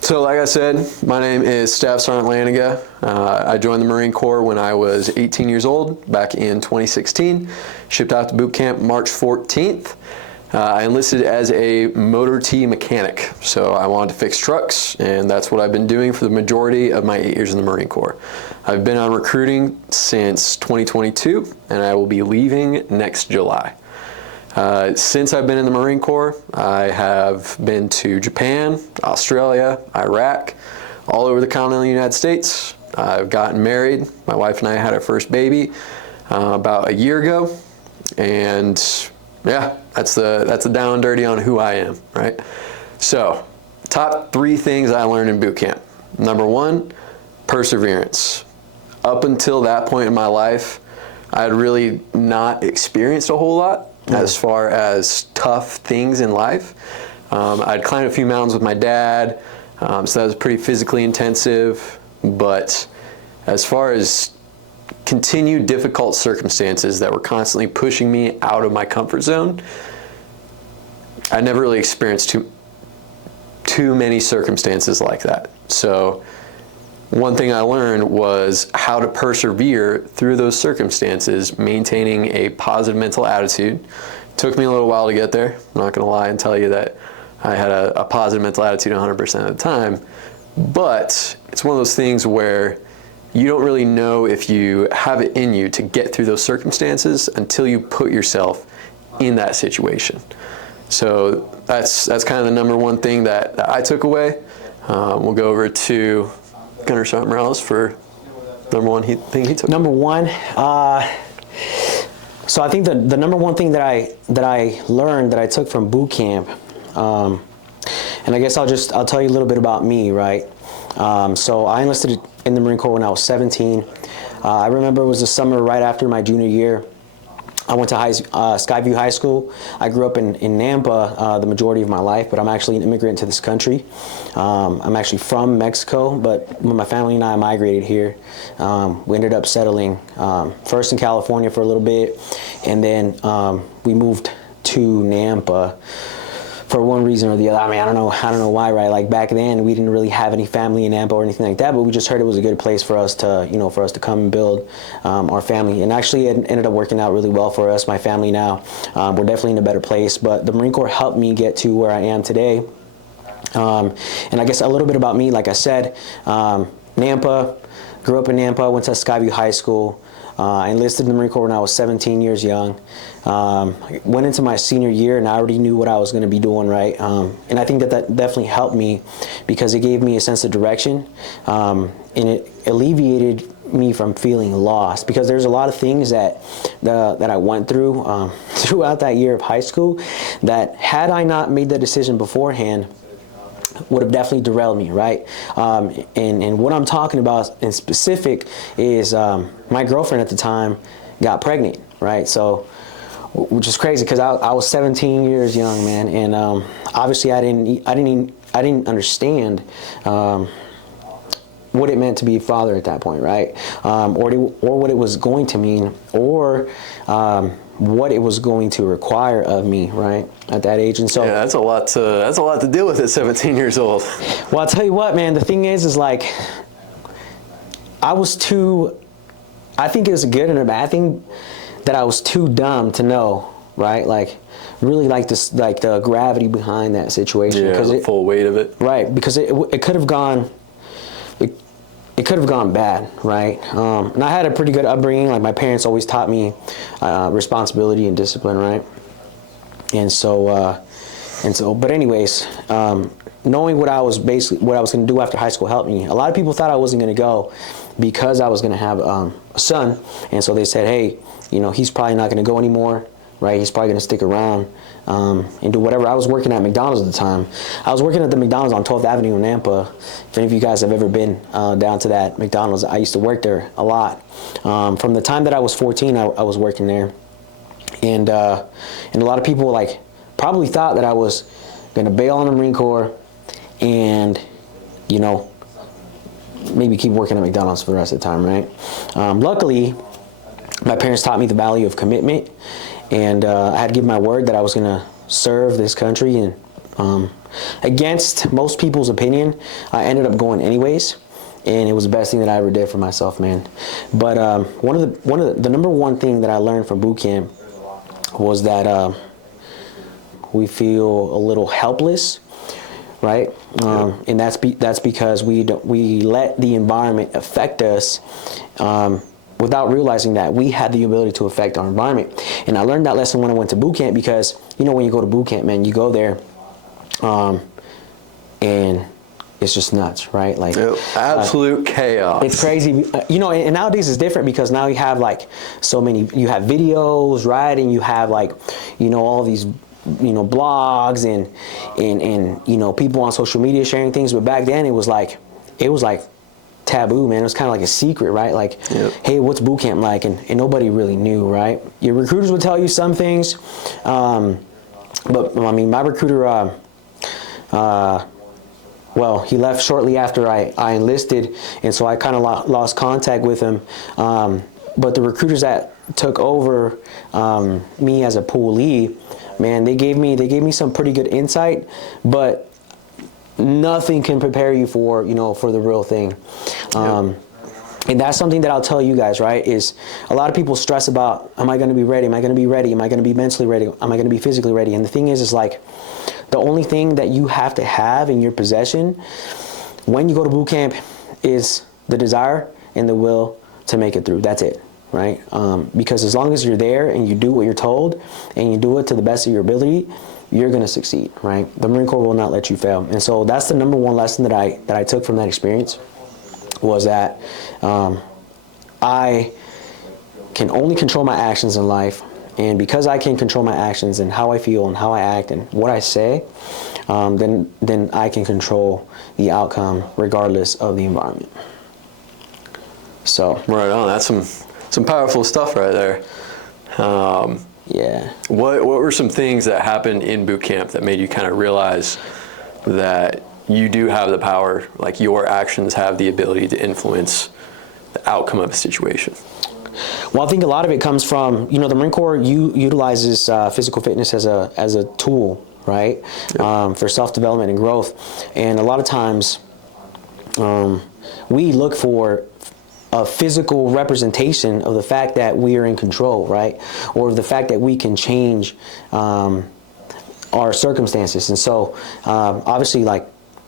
So like I said, my name is Staff Sergeant Laniga. I joined the Marine Corps when I was 18 years old, back in 2016. Shipped out to boot camp March 14th. I enlisted as a motor T mechanic, so I wanted to fix trucks, and that's what I've been doing for the majority of my 8 years in the Marine Corps. I've been on recruiting since 2022, and I will be leaving next July. Since I've been in the Marine Corps, I have been to Japan, Australia, Iraq, all over the continental United States. I've gotten married. My wife and I had our first baby about a year ago, and yeah, that's the down and dirty on who I am, right? So, top 3 things I learned in boot camp. Number 1, perseverance. Up until that point in my life, I had really not experienced a whole lot as far as tough things in life. I'd climbed a few mountains with my dad, so that was pretty physically intensive, but as far as continued difficult circumstances that were constantly pushing me out of my comfort zone, I never really experienced too many circumstances like that. So one thing I learned was how to persevere through those circumstances, maintaining a positive mental attitude. It took me a little while to get there. I'm not going to lie and tell you that I had a positive mental attitude 100% of the time, but it's one of those things where you don't really know if you have it in you to get through those circumstances until you put yourself in that situation. So that's kind of the number 1 thing that I took away. We'll go over to Gunner Sergeant Morales for number 1 thing he took. Number 1, so I think the number 1 thing that I learned that I took from boot camp, and I guess I'll tell you a little bit about me, right? So I enlisted in the Marine Corps when I was 17. I remember it was the summer right after my junior year. I went to Skyview High School. I grew up in Nampa the majority of my life, but I'm actually an immigrant to this country. I'm actually from Mexico, but when my family and I migrated here, we ended up settling first in California for a little bit, and then we moved to Nampa for one reason or the other. I mean, I don't know why, right? Like back then, we didn't really have any family in Nampa or anything like that, but we just heard it was a good place for us to come and build our family. And actually, it ended up working out really well for us. My family now, we're definitely in a better place. But the Marine Corps helped me get to where I am today. And I guess a little bit about me, like I said, Nampa, grew up in Nampa, went to Skyview High School. I enlisted in the Marine Corps when I was 17 years young. I went into my senior year and I already knew what I was going to be doing, right? And I think that definitely helped me because it gave me a sense of direction, and it alleviated me from feeling lost, because there's a lot of things that I went through throughout that year of high school that, had I not made the decision beforehand, would have definitely derailed me, right? And what I'm talking about in specific is my girlfriend at the time got pregnant, right? So, which is crazy because I was 17 years young, man, and obviously I didn't understand what it meant to be a father at that point, right? Or what it was going to mean, or what it was going to require of me, right, at that age. And so yeah, that's a lot to deal with at 17 years old. Well, I'll tell you what, man, the thing is like, I think it was a good and a bad thing that I was too dumb to know, right? Like, really like this, like the gravity behind that situation. Yeah, the full weight of it. Right, because it could have gone, it could have gone bad, right? And I had a pretty good upbringing. Like, my parents always taught me responsibility and discipline, right? And so, but anyways, knowing what I was going to do after high school helped me. A lot of people thought I wasn't going to go because I was going to have a son, and so they said, hey, he's probably not going to go anymore, right? He's probably going to stick around and do whatever. I was working at McDonald's at the time. I was working at the McDonald's on 12th Avenue in Nampa. If any of you guys have ever been down to that McDonald's, I used to work there a lot. From the time that I was 14, I was working there. And a lot of people probably thought that I was going to bail on the Marine Corps and, maybe keep working at McDonald's for the rest of the time, right? Luckily, my parents taught me the value of commitment, and I had to give my word that I was going to serve this country and against most people's opinion, I ended up going anyways, and it was the best thing that I ever did for myself, man. But the number one thing that I learned from boot camp was that we feel a little helpless, right? And that's because we let the environment affect us without realizing that we had the ability to affect our environment. And I learned that lesson when I went to boot camp, because when you go to boot camp, man, you go there and it's just nuts, right? Like absolute chaos. It's crazy, and nowadays it's different because now you have like you have videos, right? And you have like, all these, blogs and people on social media sharing things. But back then it was like taboo, man. It was kind of like a secret, right? Like, hey, what's boot camp like? And nobody really knew, right? Your recruiters would tell you some things, but I mean, my recruiter, well, he left shortly after I enlisted, and so I kind of lost contact with him. But the recruiters that took over me as a poolee, man, they gave me some pretty good insight, but nothing can prepare you for the real thing. And that's something that I'll tell you guys, right, is a lot of people stress about, am I going to be ready? Am I going to be ready? Am I going to be mentally ready? Am I going to be physically ready? And the thing is like, the only thing that you have to have in your possession when you go to boot camp is the desire and the will to make it through. That's it, right? Because as long as you're there and you do what you're told and you do it to the best of your ability, you're going to succeed, right? The Marine Corps will not let you fail. And so that's the number one lesson that I took from that experience, was that I can only control my actions in life. And because I can control my actions and how I feel and how I act and what I say, then I can control the outcome regardless of the environment. So right on. That's some powerful stuff right there. Yeah. What were some things that happened in boot camp that made you kind of realize that you do have the power, like your actions have the ability to influence the outcome of a situation? Well, I think a lot of it comes from, the Marine Corps utilizes physical fitness as a tool, right? For self-development and growth. And a lot of times we look for a physical representation of the fact that we are in control, right? Or the fact that we can change our circumstances. And so obviously, like,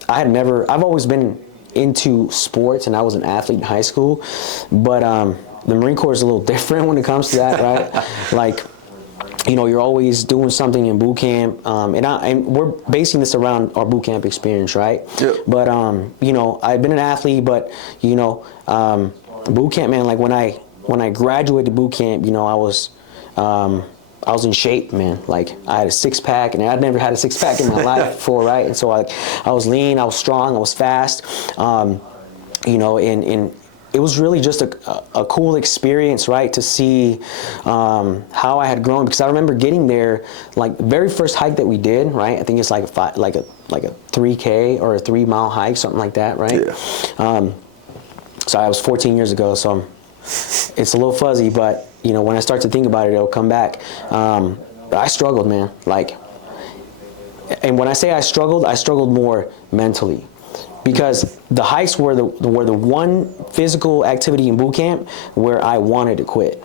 I've always been into sports, and I was an athlete in high school, but the Marine Corps is a little different when it comes to that, right? Like, you're always doing something in boot camp, and we're basing this around our boot camp experience, right? Yep. But I've been an athlete, but boot camp, man. Like when I graduated boot camp, I was in shape, man. Like I had a six-pack, and I'd never had a six-pack in my life before, right? And so I was lean, I was strong, I was fast, and it was really just a cool experience, right, to see how I had grown. Because I remember getting there, like the very first hike that we did, right? I think it's like a 3K or a 3-mile hike, something like that, right? Yeah. So I was 14 years ago, so it's a little fuzzy, but when I start to think about it, it'll come back. But I struggled, man. Like, and when I say I struggled more mentally. Because the hikes were the one physical activity in boot camp where I wanted to quit,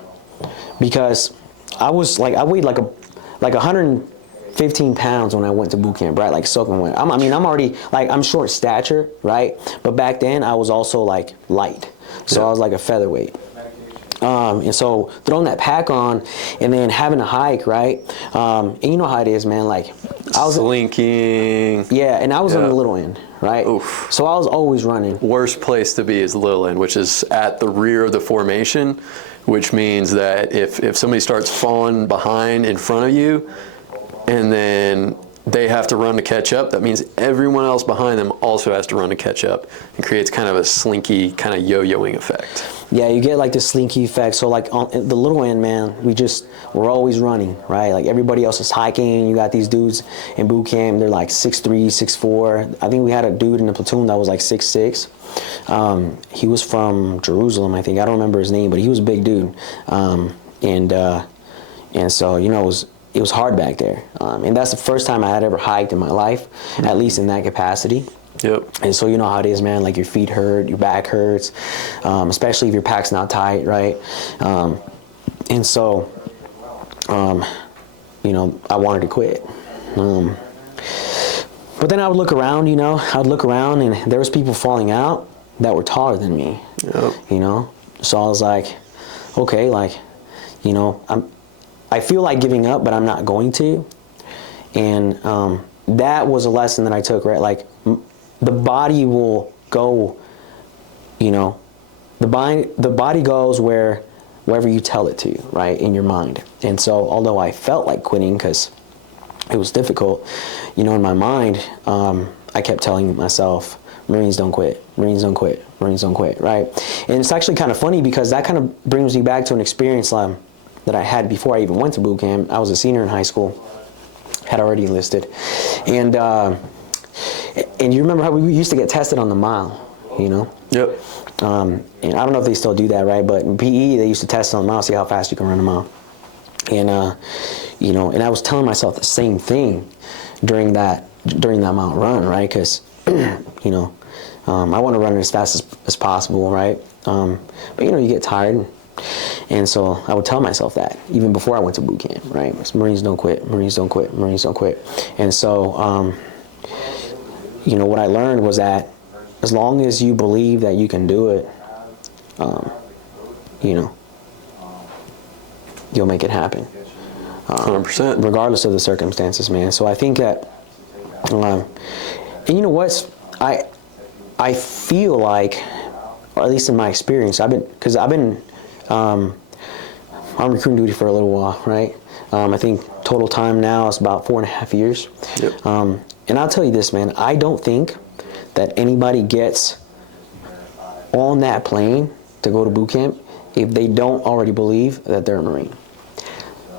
because I weighed like 115 pounds when I went to boot camp, right? Like soaking wet. I'm already like, I'm short stature, right? But back then I was also like light, so I was like a featherweight. And so throwing that pack on and then having a hike, right? And you know how it is, man. Like I was slinking. Yeah, and I was on the little end, right? Oof. So I was always running. Worst place to be is the little end, which is at the rear of the formation, which means that if somebody starts falling behind in front of you, and then they have to run to catch up, that means everyone else behind them also has to run to catch up, and creates kind of a slinky, kind of yo-yoing effect. Yeah, you get like the slinky effect. So like on the little end, man, we're always running, right? Like everybody else is hiking. You got these dudes in boot camp, they're like 6'3", 6'4". I think we had a dude in the platoon that was like 6'6". He was from Jerusalem, I think. I don't remember his name, but he was a big dude. And so, it was hard back there. And that's the first time I had ever hiked in my life, at least in that capacity. Yep. And so you know how it is, man, like your feet hurt, your back hurts, especially if your pack's not tight, right? And so, you know, I wanted to quit. But then I would look around, you know, and there was people falling out that were taller than me, Yep. you know? So I was like, okay, like, you know, I feel like giving up, but I'm not going to. And that was a lesson that I took, right? Like, the body will go, you know, the body goes wherever you tell it to, right, in your mind. And so although I felt like quitting because it was difficult, you know, in my mind, I kept telling myself, Marines don't quit, Marines don't quit, Marines don't quit, right? And it's actually kind of funny because that kind of brings me back to an experience that I had before I even went to boot camp. I was a senior in high school, had already enlisted, and you remember how we used to get tested on the mile, you know? Yep. And I don't know if they still do that, right? But in PE, they used to test on the mile, see how fast you can run a mile. And you know, and I was telling myself the same thing during that mile run, right? Because you know, I want to run as fast as possible, right? But you know, you get tired, and so I would tell myself that even before I went to boot camp, right? Marines don't quit, Marines don't quit, Marines don't quit. And so, you know, what I learned was that as long as you believe that you can do it, you know, you'll make it happen. 100%. Regardless of the circumstances, man. So I think that, and you know what, I feel like, or at least in my experience, I've been on recruiting duty for a little while, right? I think total time now is about 4.5 years. Yep. And I'll tell you this, man, I don't think that anybody gets on that plane to go to boot camp if they don't already believe that they're a Marine.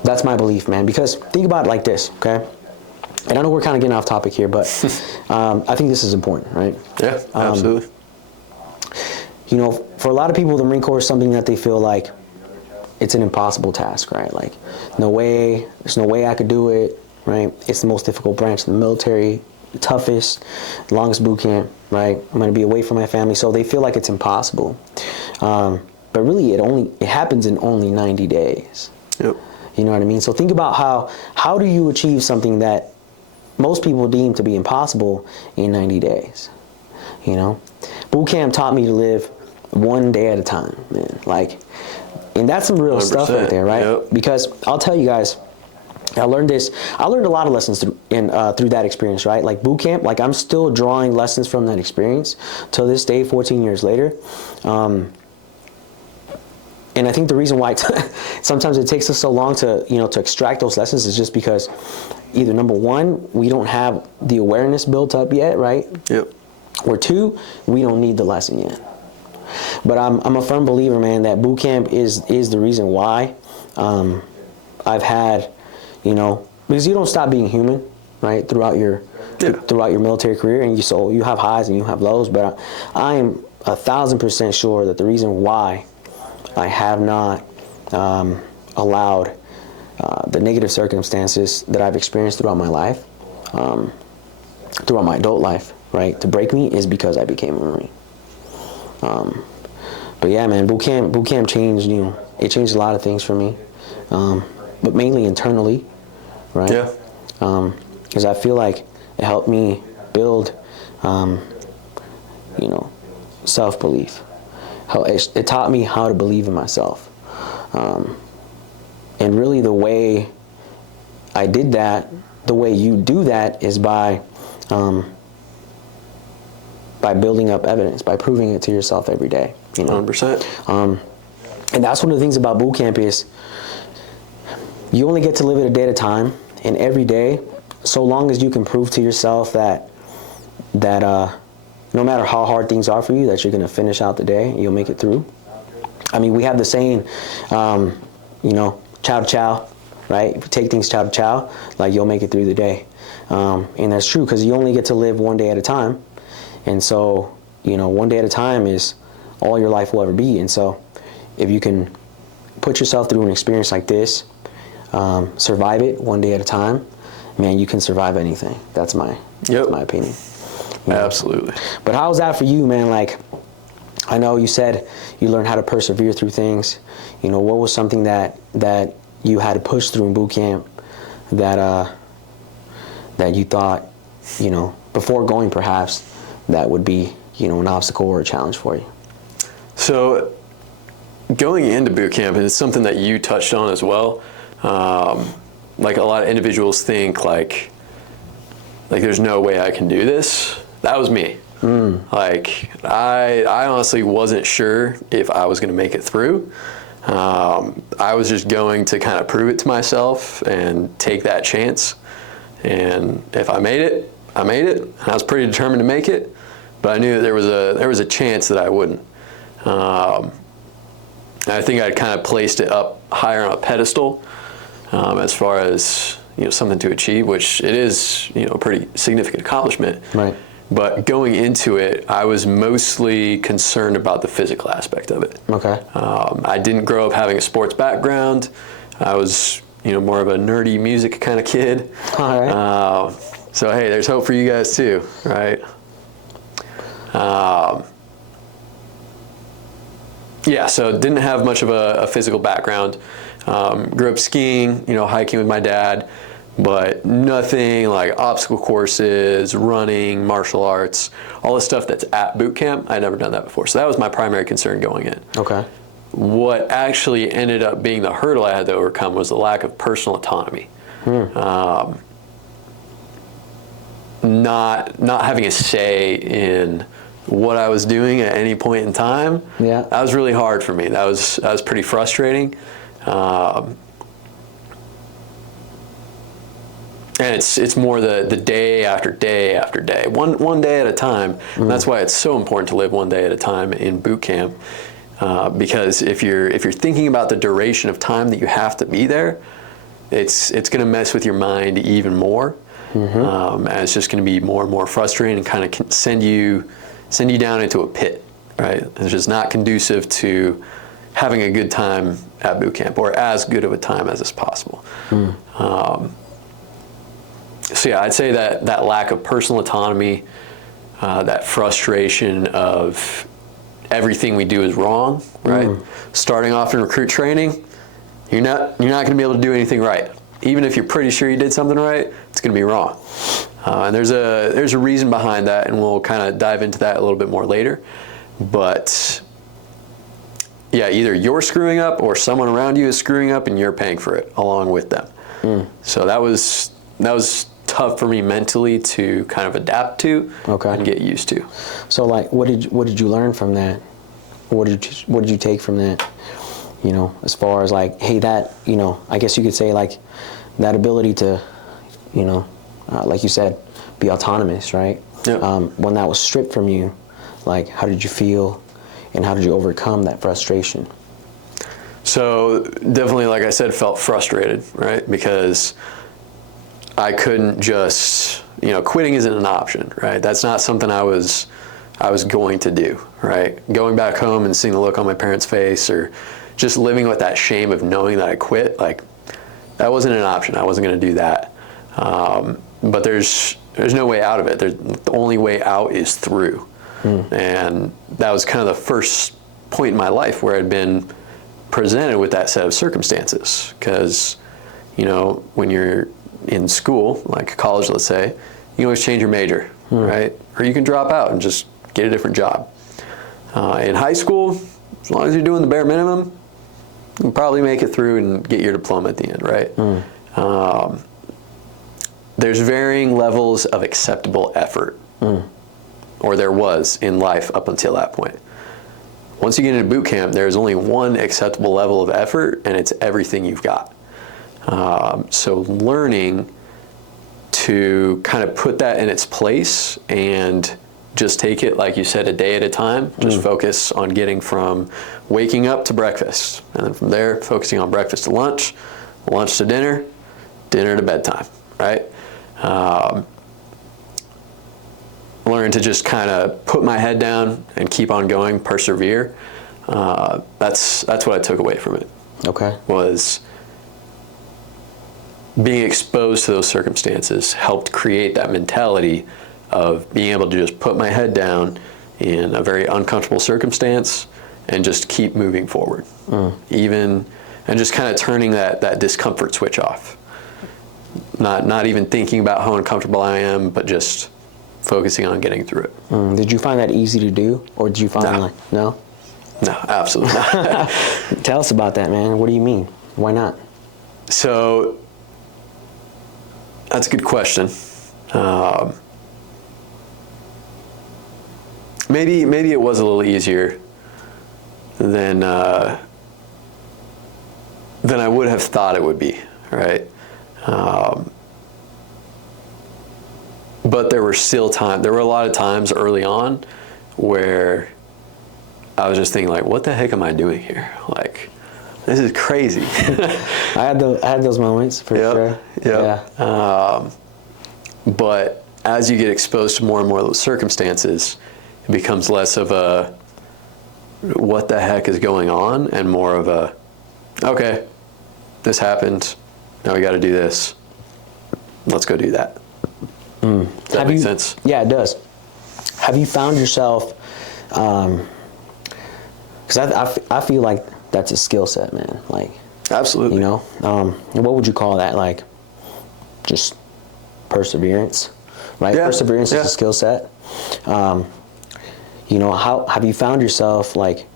That's my belief, man, because think about it like this, okay? And I know we're kind of getting off topic here, but I think this is important, right? Yeah, absolutely. You know, for a lot of people, the Marine Corps is something that they feel like it's an impossible task, right? Like, there's no way I could do it, right? It's the most difficult branch of the military, the toughest, longest boot camp, right? I'm going to be away from my family, so they feel like it's impossible. But really, it happens in only 90 days. Yep. You know what I mean? So think about how do you achieve something that most people deem to be impossible in 90 days? You know, boot camp taught me to live one day at a time, man. Like, and that's some real stuff right there, right? Yep. Because I'll tell you guys, I learned a lot of lessons through that experience, right? Like boot camp, like I'm still drawing lessons from that experience till this day, 14 years later. And I think the reason why sometimes it takes us so long to extract those lessons is just because either number one, we don't have the awareness built up yet, right? Yep. Or two, we don't need the lesson yet. But I'm a firm believer, man, that boot camp is the reason why I've had, you know, because you don't stop being human, right, throughout your military career, and you have highs and you have lows. But I am 1,000% sure that the reason why I have not allowed the negative circumstances that I've experienced throughout my life, throughout my adult life, right, to break me is because I became a Marine. But yeah, man, boot camp changed, it changed a lot of things for me, but mainly internally, right? Yeah. Because I feel like it helped me build, self-belief. It taught me how to believe in myself. And really the way I did that, the way you do that is by building up evidence, by proving it to yourself every day. 100%. And that's one of the things about boot camp is you only get to live it a day at a time, and every day, so long as you can prove to yourself that no matter how hard things are for you, that you're going to finish out the day, you'll make it through. I mean, we have the saying, chow to chow, right? If you take things chow to chow, like you'll make it through the day. And that's true because you only get to live one day at a time. And so, one day at a time is all your life will ever be. And so if you can put yourself through an experience like this, survive it one day at a time, man, you can survive anything. That's my opinion. You know? Absolutely. But how was that for you, man? Like, I know you said you learned how to persevere through things. You know, what was something that you had to push through in boot camp that you thought, you know, before going perhaps, that would be, you know, an obstacle or a challenge for you? So going into boot camp, and it's something that you touched on as well, like a lot of individuals think like there's no way I can do this. That was me. Like I honestly wasn't sure if I was going to make it through. I was just going to kind of prove it to myself and take that chance. And if I made it, I made it. And I was pretty determined to make it, but I knew that there was a chance that I wouldn't. I think I'd kind of placed it up higher on a pedestal as far as, you know, something to achieve, which it is, you know, a pretty significant accomplishment. Right. But going into it, I was mostly concerned about the physical aspect of it. Okay. I didn't grow up having a sports background. I was, you know, more of a nerdy music kind of kid. All right. So hey, there's hope for you guys too, right? Yeah, so didn't have much of a physical background. Grew up skiing, you know, hiking with my dad, but nothing like obstacle courses, running, martial arts, all the stuff that's at boot camp. I'd never done that before. So that was my primary concern going in. Okay. What actually ended up being the hurdle I had to overcome was the lack of personal autonomy. Not having a say in what I was doing at any point in time. Yeah. That was really hard for me. That was pretty frustrating. And it's more the day after day after day, one day at a time. And that's why it's so important to live one day at a time in boot camp, because if you're thinking about the duration of time that you have to be there, it's going to mess with your mind even more, and it's just going to be more and more frustrating and kind of send you down into a pit, right? It's just not conducive to having a good time at boot camp, or as good of a time as is possible. So yeah, I'd say that lack of personal autonomy, that frustration of everything we do is wrong, right? Starting off in recruit training, you're not going to be able to do anything right. Even if you're pretty sure you did something right, it's going to be wrong. And there's a reason behind that, and we'll kind of dive into that a little bit more later. But yeah, either you're screwing up or someone around you is screwing up, and you're paying for it along with them. So that was tough for me mentally to kind of adapt to and get used to. So like, what did you learn from that? What did you take from that? You know, as far as like, hey, that, you know, I guess you could say like that ability to, you know, like you said, be autonomous, right? Yeah. When that was stripped from you, like, how did you feel, and how did you overcome that frustration? So definitely, like I said, felt frustrated, right? Because I couldn't just, you know, quitting isn't an option, right? That's not something I was going to do, right? Going back home and seeing the look on my parents' face, or just living with that shame of knowing that I quit, like, that wasn't an option. I wasn't going to do that. But there's no way out of it. The only way out is through. And that was kind of the first point in my life where I'd been presented with that set of circumstances. Because, you know, when you're in school, like college, let's say, you can always change your major, right? Or you can drop out and just get a different job. In high school, as long as you're doing the bare minimum, you can probably make it through and get your diploma at the end, right? There's varying levels of acceptable effort, or there was in life up until that point. Once you get into boot camp, there's only one acceptable level of effort, and it's everything you've got. So learning to kind of put that in its place and just take it, like you said, a day at a time. Just focus on getting from waking up to breakfast, and then from there, focusing on breakfast to lunch, lunch to dinner, dinner to bedtime, right? Learn to just kind of put my head down and keep on going, persevere. That's what I took away from it. Okay. Was being exposed to those circumstances helped create that mentality of being able to just put my head down in a very uncomfortable circumstance and just keep moving forward. And just kind of turning that discomfort switch off. Not even thinking about how uncomfortable I am, but just focusing on getting through it. Did you find that easy to do, or did you find no? No, absolutely not. Tell us about that, man. What do you mean? Why not? So that's a good question. Maybe it was a little easier than I would have thought it would be, right? But there were a lot of times early on where I was just thinking, like, what the heck am I doing here? Like, this is crazy. I had those moments for sure. Yeah. But as you get exposed to more and more of those circumstances, it becomes less of a what the heck is going on and more of a, okay, this happened, now we got to do this. Let's go do that. Does that make sense? Yeah, it does. Have you found yourself, because I feel like that's a skill set, man. Like, absolutely. You know, what would you call that? Like, just perseverance, right? Yeah. Perseverance is a skill set. You know, how have you found yourself like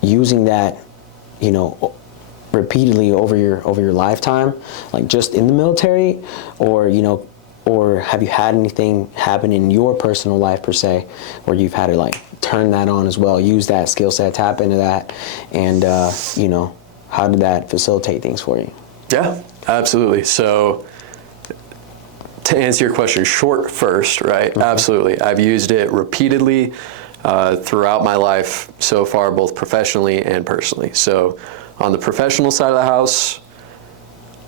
using that, you know, repeatedly over your lifetime, like just in the military, or you know, or have you had anything happen in your personal life per se where you've had to like turn that on as well, use that skill set, tap into that, and you know, how did that facilitate things for you? Yeah, absolutely. So to answer your question short first, right? Absolutely. I've used it repeatedly throughout my life so far, both professionally and personally. So on the professional side of the house,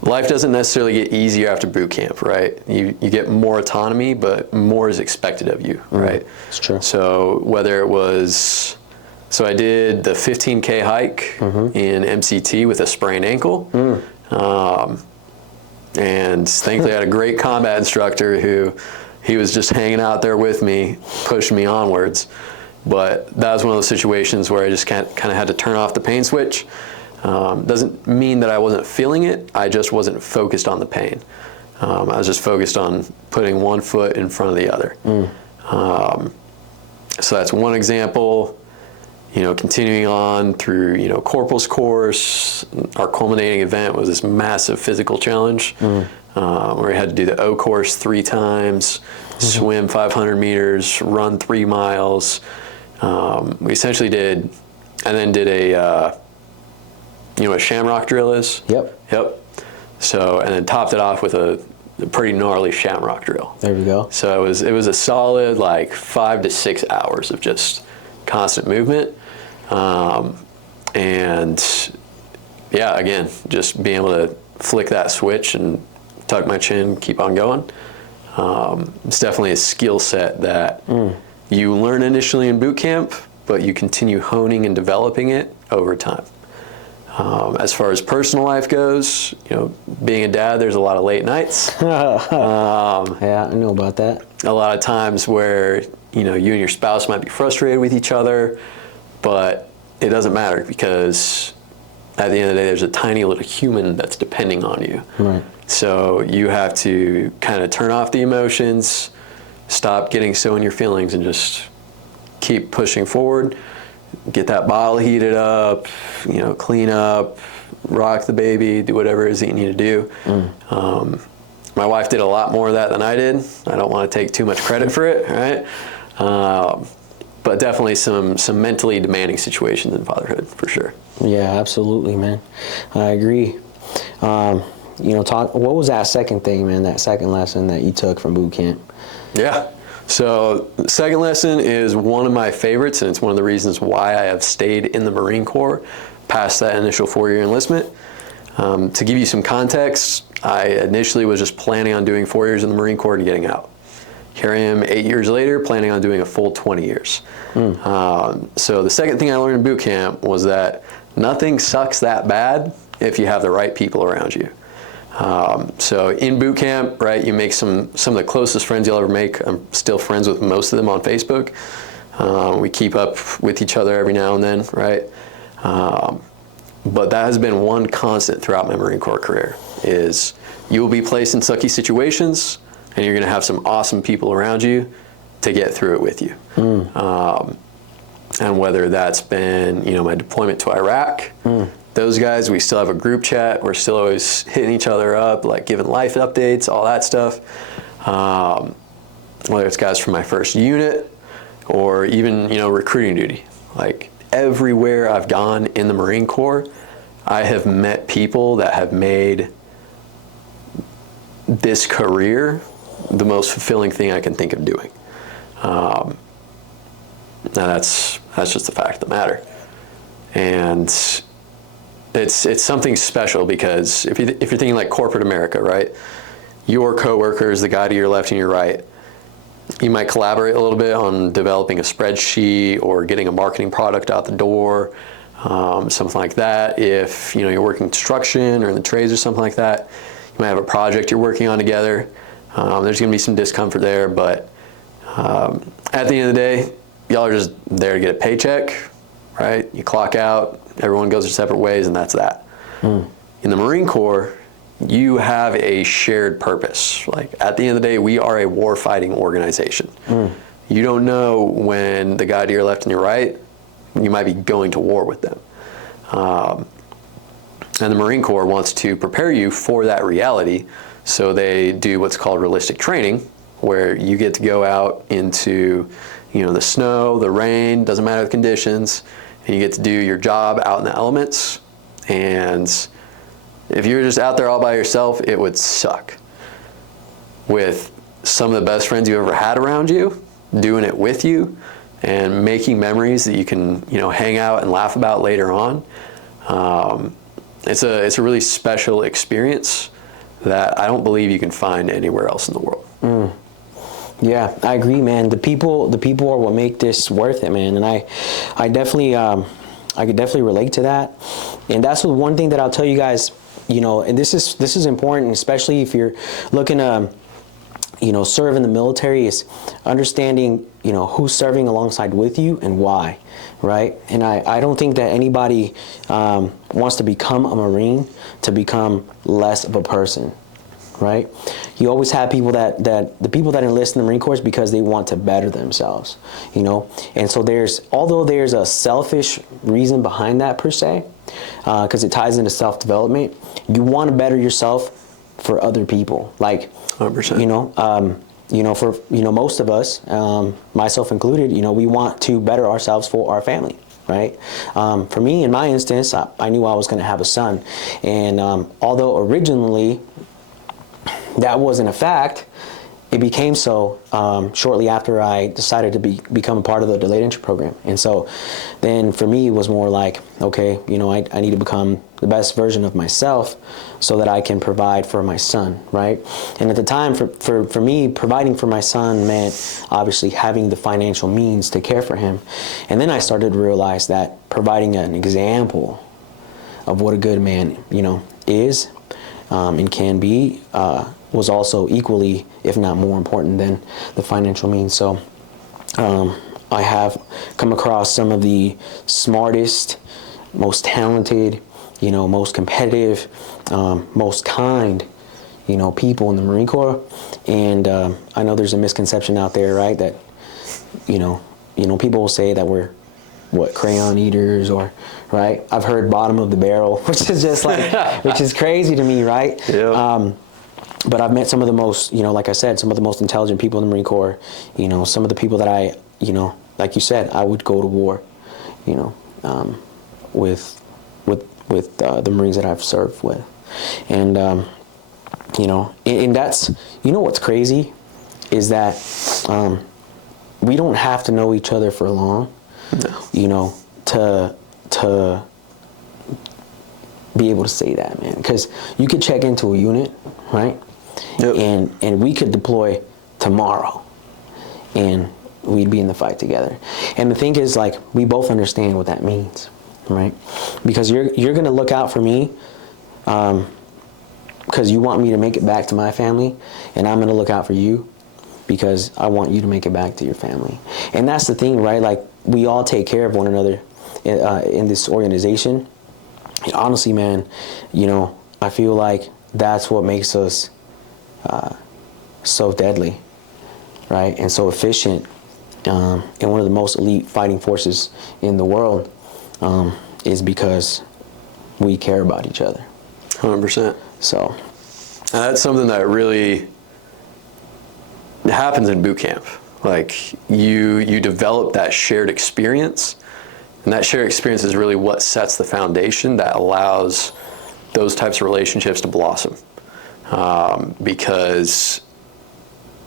life doesn't necessarily get easier after boot camp, right? You get more autonomy, but more is expected of you, right? It's true. So whether it was, so I did the 15K hike in MCT with a sprained ankle. And thankfully I had a great combat instructor who, he was just hanging out there with me, pushing me onwards. But that was one of those situations where I just kind of had to turn off the pain switch. Doesn't mean that I wasn't feeling it, I just wasn't focused on the pain. I was just focused on putting one foot in front of the other. So that's one example. You know, continuing on through, you know, corporal's course, our culminating event was this massive physical challenge where we had to do the O course 3 times, swim 500 meters, run 3 miles. We essentially did, and then did a, you know what a shamrock drill is? Yep. So, and then topped it off with a pretty gnarly shamrock drill. There we go. So it was a solid like 5 to 6 hours of just constant movement. And yeah, again, just being able to flick that switch and tuck my chin, keep on going. It's definitely a skill set that you learn initially in boot camp, but you continue honing and developing it over time. As far as personal life goes, you know, being a dad, there's a lot of late nights. Yeah, I know about that. A lot of times where, you know, you and your spouse might be frustrated with each other, but it doesn't matter because at the end of the day, there's a tiny little human that's depending on you. Right. So you have to kind of turn off the emotions, stop getting so in your feelings, and just keep pushing forward. Get that bottle heated up, you know, clean up, rock the baby, do whatever it is that you need to do. My wife did a lot more of that than I did. I don't want to take too much credit for it, right? But definitely some mentally demanding situations in fatherhood, for sure. Yeah, absolutely, man. I agree. You know, what was that second thing, man, that second lesson that you took from boot camp? Yeah. So the second lesson is one of my favorites, and it's one of the reasons why I have stayed in the Marine Corps past that initial 4-year enlistment. To give you some context, I initially was just planning on doing 4 years in the Marine Corps and getting out. Here I am 8 years later, planning on doing a full 20 years. So the second thing I learned in boot camp was that nothing sucks that bad if you have the right people around you. So in boot camp, right, you make some of the closest friends you'll ever make. I'm still friends with most of them on Facebook. We keep up with each other every now and then, right? But that has been one constant throughout my Marine Corps career, is you will be placed in sucky situations and you're gonna have some awesome people around you to get through it with you. And whether that's been, my deployment to Iraq, those guys, we still have a group chat. We're still always hitting each other up, like giving life updates, all that stuff. Whether it's guys from my first unit or even, recruiting duty. Like everywhere I've gone in the Marine Corps, I have met people that have made this career the most fulfilling thing I can think of doing. Now that's just the fact of the matter. And it's something special, because if you're thinking like corporate America, right? Your coworkers, the guy to your left and your right, you might collaborate a little bit on developing a spreadsheet or getting a marketing product out the door, something like that. If you're working construction or in the trades or something like that, you might have a project you're working on together. There's going to be some discomfort there, but at the end of the day, y'all are just there to get a paycheck, right? You clock out, everyone goes their separate ways, and that's that. In the Marine Corps, you have a shared purpose. Like at the end of the day, we are a war-fighting organization. You don't know when the guy to your left and your right, you might be going to war with them. And the Marine Corps wants to prepare you for that reality, so they do what's called realistic training, where you get to go out into the snow, the rain, doesn't matter the conditions, and you get to do your job out in the elements. And if you're just out there all by yourself, it would suck. With some of the best friends you ever had around you, doing it with you, and making memories that you can hang out and laugh about later on, it's a really special experience that I don't believe you can find anywhere else in the world. Yeah, I agree, man. The people are what make this worth it, man. And I definitely, I could definitely relate to that. And that's one thing that I'll tell you guys, and this is important, especially if you're looking to, serve in the military, is understanding, who's serving alongside with you and why, right? And I don't think that anybody wants to become a Marine to become less of a person, right? You always have people that the people that enlist in the Marine Corps is because they want to better themselves, And so although there's a selfish reason behind that per se, because it ties into self-development, you want to better yourself for other people. Like, 100%. For most of us, myself included, we want to better ourselves for our family. Right. For me, in my instance, I knew I was going to have a son, and although originally that wasn't a fact, it became so shortly after I decided to become a part of the delayed entry program. And so then for me, it was more like, okay, I need to become the best version of myself so that I can provide for my son, right? And at the time, for me, providing for my son meant obviously having the financial means to care for him. And then I started to realize that providing an example of what a good man, is and can be, was also equally, if not more important than the financial means. So I have come across some of the smartest, most talented, most competitive, most kind, people in the Marine Corps. And I know there's a misconception out there, right, that, people will say that we're crayon eaters, or right. I've heard bottom of the barrel, which is just like, which is crazy to me, right? Yeah. But I've met some of the most, like I said, some of the most intelligent people in the Marine Corps. Some of the people that I, like you said, I would go to war, with the Marines that I've served with, and and that's, what's crazy is that we don't have to know each other for long. No. To be able to say that, man, because you could check into a unit, right? Yep. And we could deploy tomorrow, and we'd be in the fight together. And the thing is, like, we both understand what that means, right? Because you're gonna look out for me, because you want me to make it back to my family, and I'm going to look out for you because I want you to make it back to your family. And that's the thing, right? Like, we all take care of one another in this organization. And honestly, man, you know, I feel like that's what makes us so deadly, right? And so efficient, and one of the most elite fighting forces in the world, is because we care about each other. 100%. So that's something that really happens in boot camp. Like, you develop that shared experience, and that shared experience is really what sets the foundation that allows those types of relationships to blossom. Because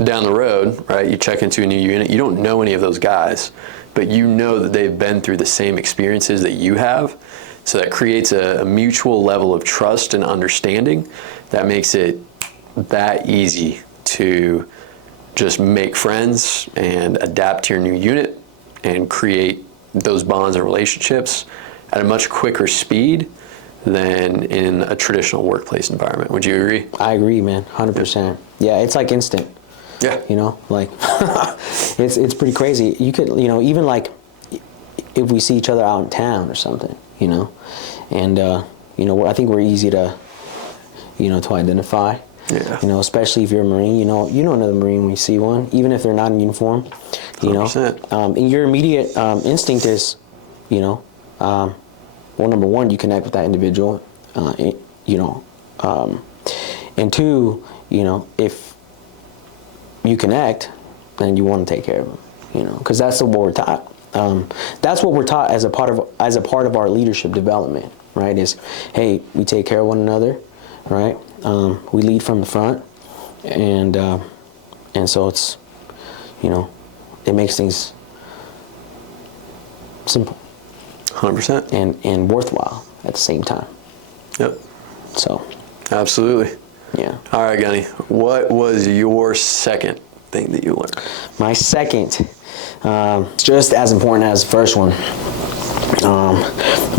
down the road, right, you check into a new unit, you don't know any of those guys, but you know that they've been through the same experiences that you have. So that creates a mutual level of trust and understanding that makes it that easy to just make friends and adapt to your new unit and create those bonds and relationships at a much quicker speed than in a traditional workplace environment. Would you agree? I agree, man, 100%. Yeah, it's like instant. Yeah. You know, like it's pretty crazy. You could, you know, even like if we see each other out in town or something, you know, and you know, I think we're easy to, you know, to identify. Yeah. You know, especially if you're a Marine, you know another Marine when you see one, even if they're not in uniform. You 100%. know, and your immediate instinct is, you know, well, number one, you connect with that individual, you know, and two, you know, if you connect, then you want to take care of them, you know, because that's what we're taught. That's what we're taught as a part of our leadership development, right? Is, hey, we take care of one another, right? We lead from the front, and so it's, you know, it makes things simple. 100%. And worthwhile at the same time. Yep. So. Absolutely. Yeah. All right, Gunny. What was your second thing that you learned? My second, just as important as the first one,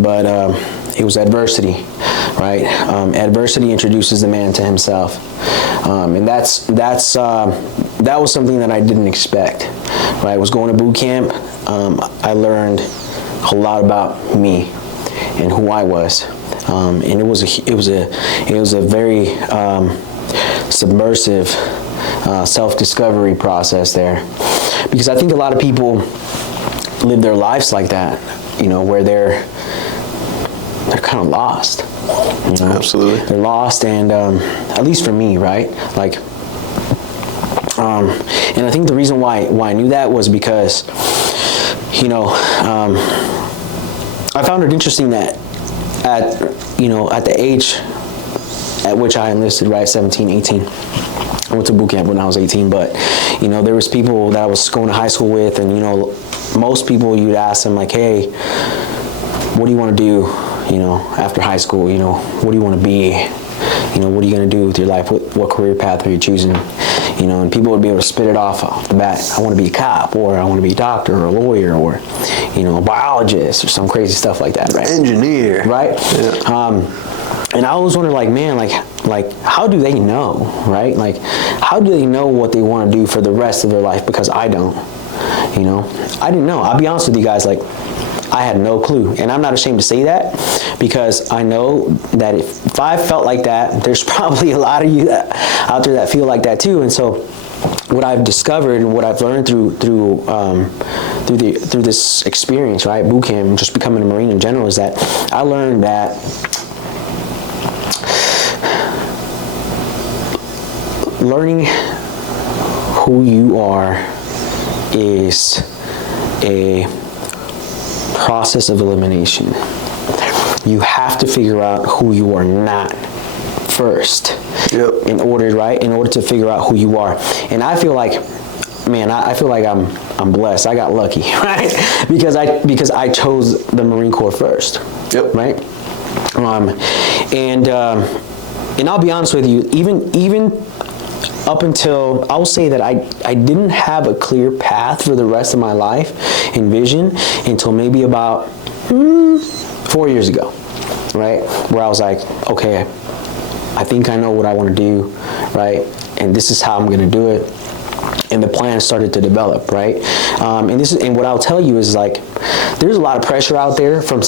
but it was adversity, right? Adversity introduces the man to himself, and that was something that I didn't expect. Right? I was going to boot camp. I learned a lot about me and who I was, and it was a very submersive self-discovery process there, because I think a lot of people live their lives like that, you know, where they're kind of lost. You know? Absolutely. They're lost, and at least for me, right? Like, and I think the reason why I knew that was because, you know, I found it interesting that at the age at which I enlisted, right, 17, 18, I went to boot camp when I was 18, but, you know, there was people that I was going to high school with, and, you know, most people, you'd ask them, like, hey, what do you want to do, you know, after high school? You know, what do you want to be? You know, what are you going to do with your life? What career path are you choosing? You know, and people would be able to spit it off the bat. I want to be a cop, or I want to be a doctor, or a lawyer, or, you know, a biologist, or some crazy stuff like that, right? Engineer. Right? Yeah. And I always wonder, like, man, like, how do they know, right? Like, how do they know what they want to do for the rest of their life? Because I don't, you know? I didn't know. I'll be honest with you guys, like, I had no clue. And I'm not ashamed to say that, because I know that if I felt like that, there's probably a lot of you out there that feel like that too. And so what I've discovered and what I've learned through this experience, right, boot camp, and just becoming a Marine in general, is that I learned that learning who you are is a process of elimination. You have to figure out who you are not first. Yep. In order to figure out who you are. And I feel like, man, I feel like I'm blessed. I got lucky, right? Because I chose the Marine Corps first. Yep. Right? And I'll be honest with you, even up until, I'll say that I didn't have a clear path for the rest of my life and vision until maybe about 4 years ago, right? Where I was like, okay, I think I know what I want to do, right? And this is how I'm going to do it. And the plan started to develop, right? And what I'll tell you is, like, there's a lot of pressure out there from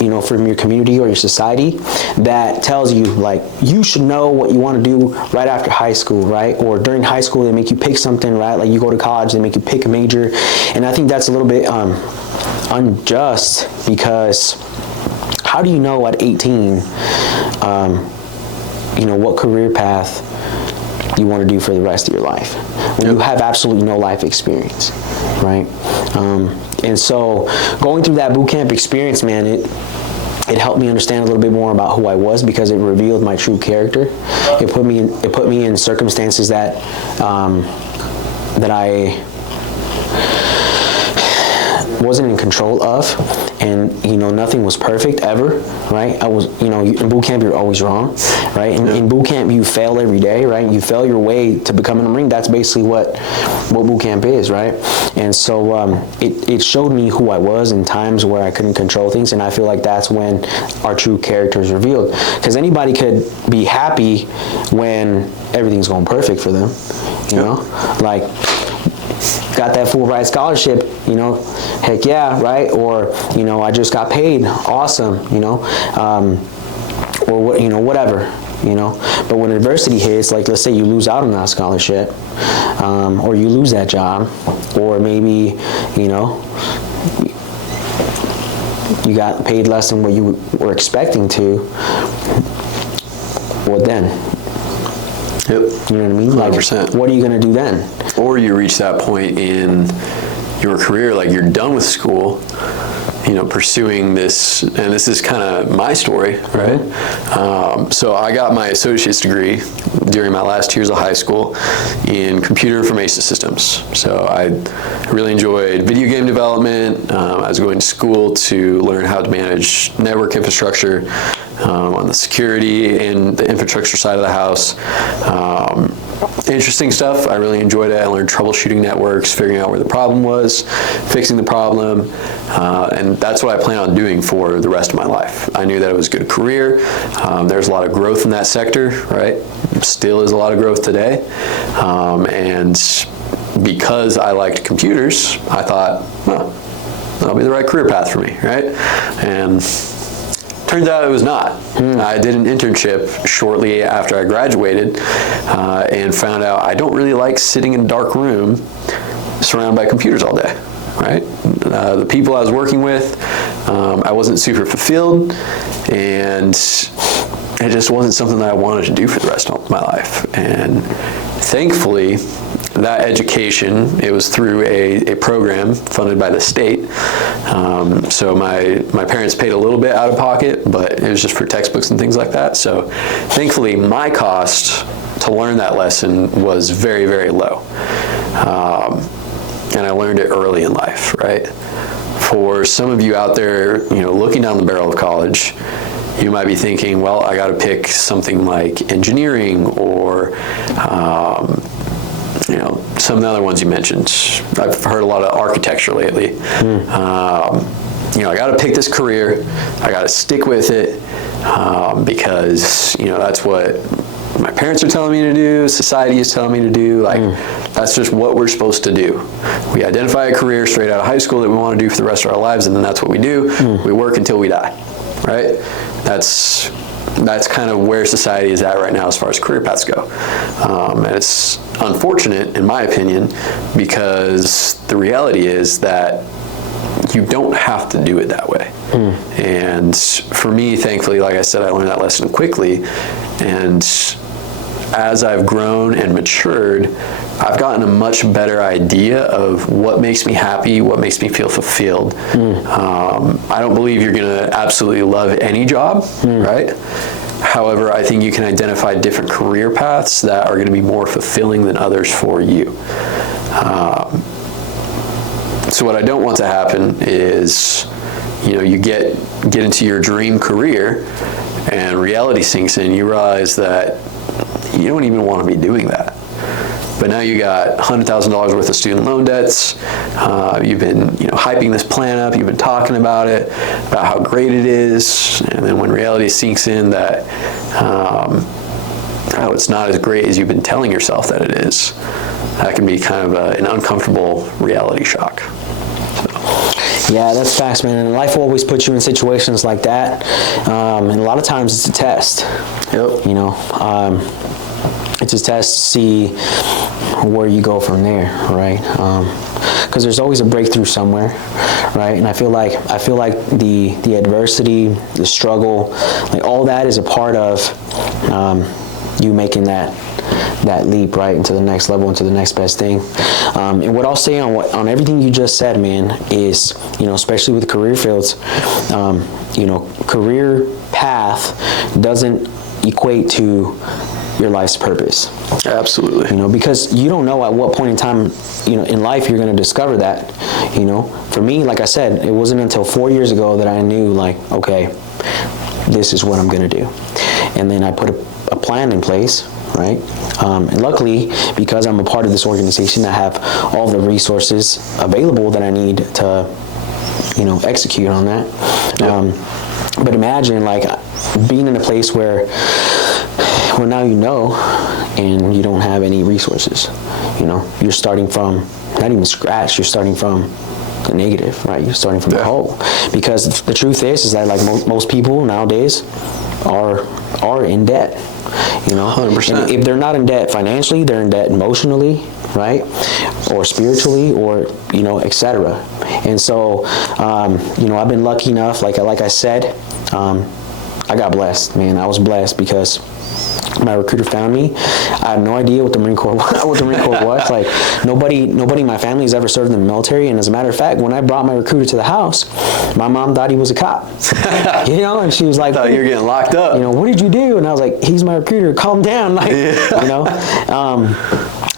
your community or your society that tells you, like, you should know what you want to do right after high school, right? Or during high school, they make you pick something, right? Like, you go to college, they make you pick a major. And I think that's a little bit unjust, because how do you know at 18, what career path you want to do for the rest of your life when you have absolutely no life experience, right? And so going through that boot camp experience, man, it helped me understand a little bit more about who I was, because it revealed my true character. It put me in circumstances that I wasn't in control of, and nothing was perfect ever, right? I was, in boot camp you're always wrong, right? In boot camp you fail every day, right? You fail your way to becoming a Marine. That's basically what boot camp is, right? And so it showed me who I was in times where I couldn't control things, and I feel like that's when our true character is revealed. Because anybody could be happy when everything's going perfect for them, like, got that full ride scholarship, heck yeah, right? Or, I just got paid, awesome, or what, whatever, But when adversity hits, like, let's say you lose out on that scholarship, or you lose that job, or maybe, you got paid less than what you were expecting to, what then? Yep. You know what I mean? Like, 100%. what are you going to do then? Or you reach that point in your career, like, you're done with school, pursuing this, and this is kind of my story, right? Mm-hmm. So I got my associate's degree during my last years of high school in computer information systems. So I really enjoyed video game development. I was going to school to learn how to manage network infrastructure on the security and the infrastructure side of the house. Interesting stuff. I really enjoyed it. I learned troubleshooting networks, figuring out where the problem was, fixing the problem, and that's what I plan on doing for the rest of my life. I knew that it was a good career. There's a lot of growth in that sector, right? Still is a lot of growth today. And because I liked computers, I thought, well, that'll be the right career path for me, right? And turns out it was not. I did an internship shortly after I graduated and found out I don't really like sitting in a dark room surrounded by computers all day, right? The people I was working with, I wasn't super fulfilled, and it just wasn't something that I wanted to do for the rest of my life. And thankfully, that education, it was through a program funded by the state. So my parents paid a little bit out of pocket, but it was just for textbooks and things like that. So thankfully, my cost to learn that lesson was very, very low. And I learned it early in life, right? For some of you out there, looking down the barrel of college, you might be thinking, well, I got to pick something like engineering or some of the other ones you mentioned. I've heard a lot of architecture lately. I got to pick this career. I got to stick with it because that's what my parents are telling me to do. Society is telling me to do. That's just what we're supposed to do. We identify a career straight out of high school that we want to do for the rest of our lives, and then that's what we do. We work until we die, right? That's kind of where society is at right now as far as career paths go. And it's unfortunate, in my opinion, because the reality is that you don't have to do it that way. And for me, thankfully, like I said, I learned that lesson quickly. And as I've grown and matured, I've gotten a much better idea of what makes me happy, what makes me feel fulfilled. I don't believe you're going to absolutely love any job, right? However, I think you can identify different career paths that are going to be more fulfilling than others for you. So what I don't want to happen is, you get into your dream career and reality sinks in. You realize that you don't even want to be doing that. but now you got $100,000 worth of student loan debts. You've been, hyping this plan up. You've been talking about it, about how great it is, and then when reality sinks in that, it's not as great as you've been telling yourself that it is. That can be kind of an uncomfortable reality shock. Yeah, that's facts, man. And life will always put you in situations like that. And a lot of times it's a test. Yep. It's a test to see where you go from there, right? Because there's always a breakthrough somewhere, right? And I feel like the adversity, the struggle, like all that is a part of you making that leap, right, into the next level, into the next best thing. And what I'll say on everything you just said, man, is, especially with career fields, career path doesn't equate to your life's purpose. Absolutely. Because you don't know at what point in time, in life you're going to discover that. For me, like I said, it wasn't until 4 years ago that I knew, like, okay, this is what I'm going to do. And then I put a plan in place, right? And luckily, because I'm a part of this organization, I have all the resources available that I need to, execute on that. Yep. But imagine, like, being in a place where now and you don't have any resources. You're starting from not even scratch. You're starting from the negative, right? You're starting from the hole. Because the truth is that, like, most people nowadays are in debt. 100%. And if they're not in debt financially, they're in debt emotionally, right? Or spiritually, or, etc. And so, I've been lucky enough, like I said, I got blessed, man. I was blessed because my recruiter found me. I had no idea what the Marine Corps was. Like, nobody in my family has ever served in the military. And as a matter of fact, when I brought my recruiter to the house, my mom thought he was a cop. And she was like, "Thought you were getting locked up." What did you do? And I was like, "He's my recruiter. Calm down." Like,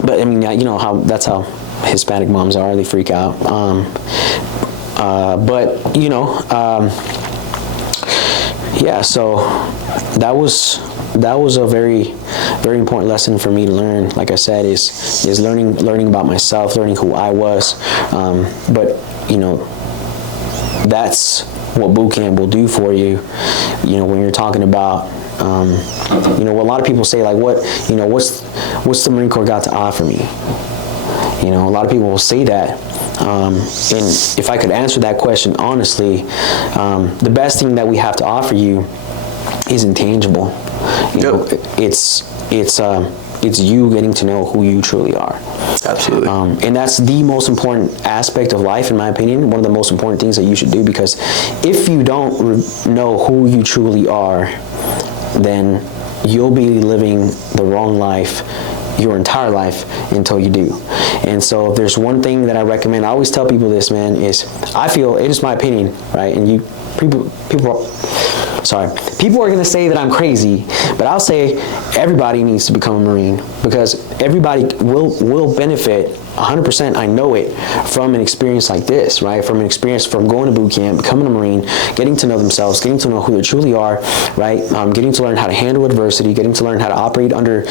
but I mean, that's how Hispanic moms are. They freak out. Yeah. So that was a very, very important lesson for me to learn. Like I said, is learning about myself, learning who I was. But that's what boot camp will do for you. When you're talking about, what a lot of people say, like, what's the Marine Corps got to offer me? A lot of people will say that. And if I could answer that question honestly, the best thing that we have to offer you is intangible. It's you getting to know who you truly are. Absolutely. And that's the most important aspect of life, in my opinion. One of the most important things that you should do, because if you don't know who you truly are, then you'll be living the wrong life your entire life until you do. And so if there's one thing that I recommend, I always tell people this, man, is I feel, it is my opinion, right? And people are going to say that I'm crazy, but I'll say everybody needs to become a Marine, because everybody will benefit 100%, I know it, from an experience like this, right? From an experience from going to boot camp, becoming a Marine, getting to know themselves, getting to know who they truly are, right? Getting to learn how to handle adversity, getting to learn how to operate under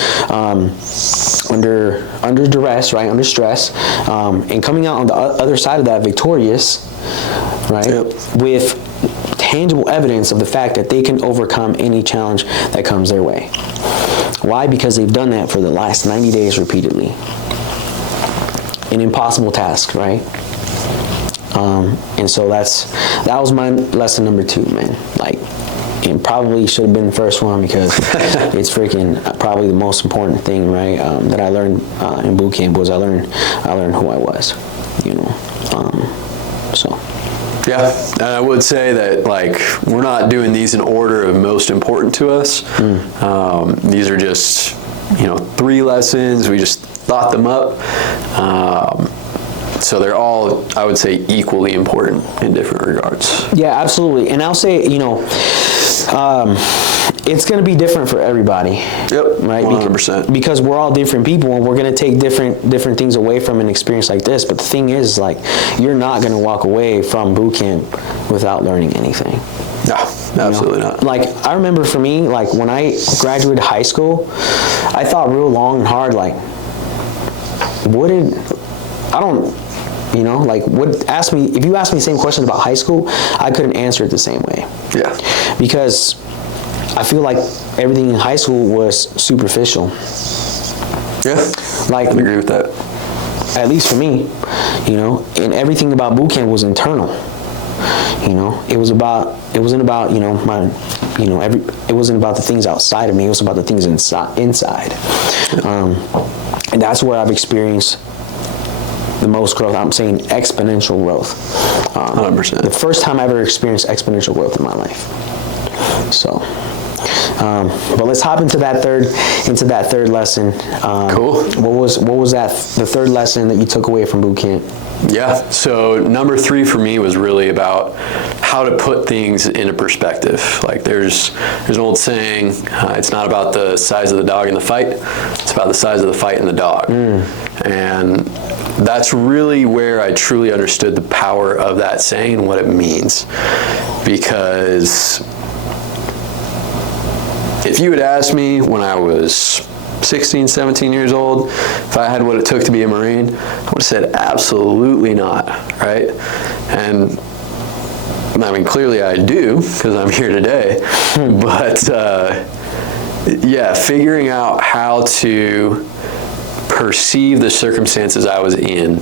duress, right? Under stress, and coming out on the other side of that victorious, right? Yep. With tangible evidence of the fact that they can overcome any challenge that comes their way. Why? Because they've done that for the last 90 days repeatedly. An impossible task, right? And so that was my lesson number 2, man. Like, it probably should have been the first one, because it's freaking probably the most important thing, right? That I learned in boot camp was I learned who I was, so. Yeah, and I would say that, like, we're not doing these in order of most important to us. These are just, 3 lessons. We just thought them up. So they're all, I would say, equally important in different regards. Yeah, absolutely. And I'll say, it's going to be different for everybody. Yep, right? 100%. Because we're all different people, and we're going to take different things away from an experience like this. But the thing is, like, you're not going to walk away from boot camp without learning anything. No, absolutely not. Like, I remember for me, like, when I graduated high school, I thought real long and hard, like, I don't, you know, like if you ask me the same questions about high school, I couldn't answer it the same way. Yeah. Because I feel like everything in high school was superficial. Yeah. Like, I agree with that. At least for me, you know, and everything about boot camp was internal. You know, it wasn't about, you know, it wasn't about the things outside of me, it was about the things inside. And that's where I've experienced the most growth. I'm saying exponential growth. 100%. The first time I ever experienced exponential growth in my life. So, but let's hop into that third lesson. Cool. What was the third lesson that you took away from boot camp? Yeah, so number 3 for me was really about how to put things into perspective. Like there's an old saying, it's not about the size of the dog in the fight, it's about the size of the fight in the dog. And that's really where I truly understood the power of that saying and what it means. Because if you had asked me when I was 16, 17 years old, if I had what it took to be a Marine, I would have said absolutely not, right? And I mean, clearly I do, because I'm here today, but yeah, figuring out how to perceive the circumstances I was in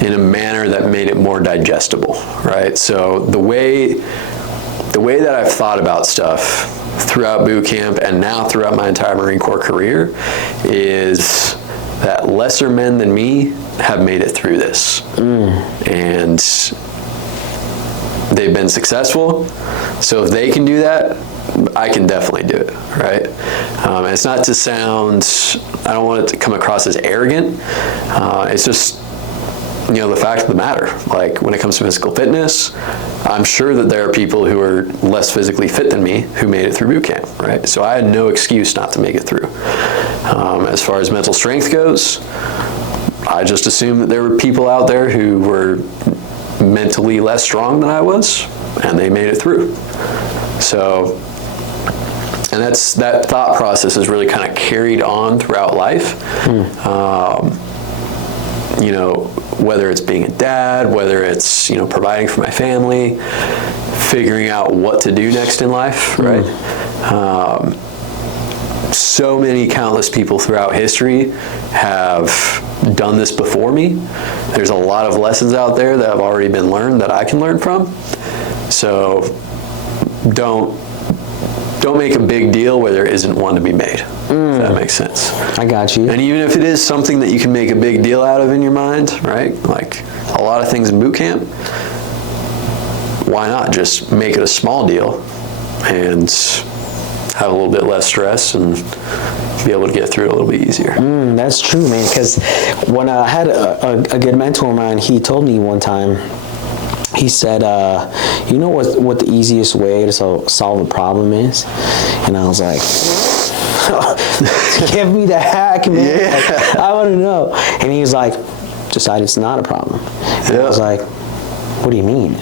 a manner that made it more digestible, right? So the way that I've thought about stuff throughout boot camp and now throughout my entire Marine Corps career is that lesser men than me have made it through this. And they've been successful. So if they can do that, I can definitely do it, right? And it's not to sound, I don't want it to come across as arrogant. It's just, you know, the fact of the matter. Like when it comes to physical fitness, I'm sure that there are people who are less physically fit than me who made it through boot camp, right? So I had no excuse not to make it through. As far as mental strength goes, I just assumed that there were people out there who were mentally less strong than I was, and they made it through. So, and that thought process is really kind of carried on throughout life. You know, whether it's being a dad, whether it's, you know, providing for my family, figuring out what to do next in life, right? So many countless people throughout history have done this before me. There's a lot of lessons out there that have already been learned that I can learn from. So don't make a big deal where there isn't one to be made. If that makes sense. I got you. And even if it is something that you can make a big deal out of in your mind, right? Like a lot of things in boot camp, why not just make it a small deal and have a little bit less stress and be able to get through it a little bit easier. That's true, man, because when I had a good mentor of mine, he told me one time, he said, you know what the easiest way to solve a problem is? And I was like, give me the hack, man. Yeah. Like, I want to know. And he was like, decide it's not a problem. And I was like, what do you mean?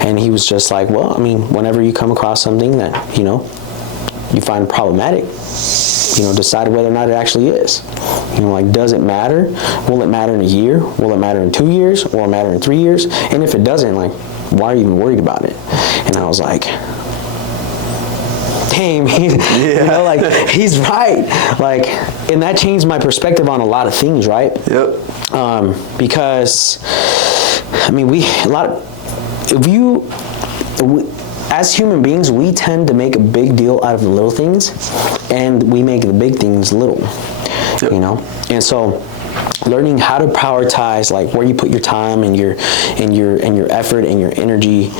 And he was just like, well, I mean, whenever you come across something that, you know, you find problematic, you know, decide whether or not it actually is. You know, like, does it matter? Will it matter in a year? Will it matter in 2 years? Will it matter in 3 years? And if it doesn't, like, why are you even worried about it? And I was like, dang, you know, like, he's right. Like, and that changed my perspective on a lot of things, right? Yep. Because, I mean, as human beings, we tend to make a big deal out of the little things, and we make the big things little, you know? And so learning how to prioritize, like, where you put your time and your effort and your energy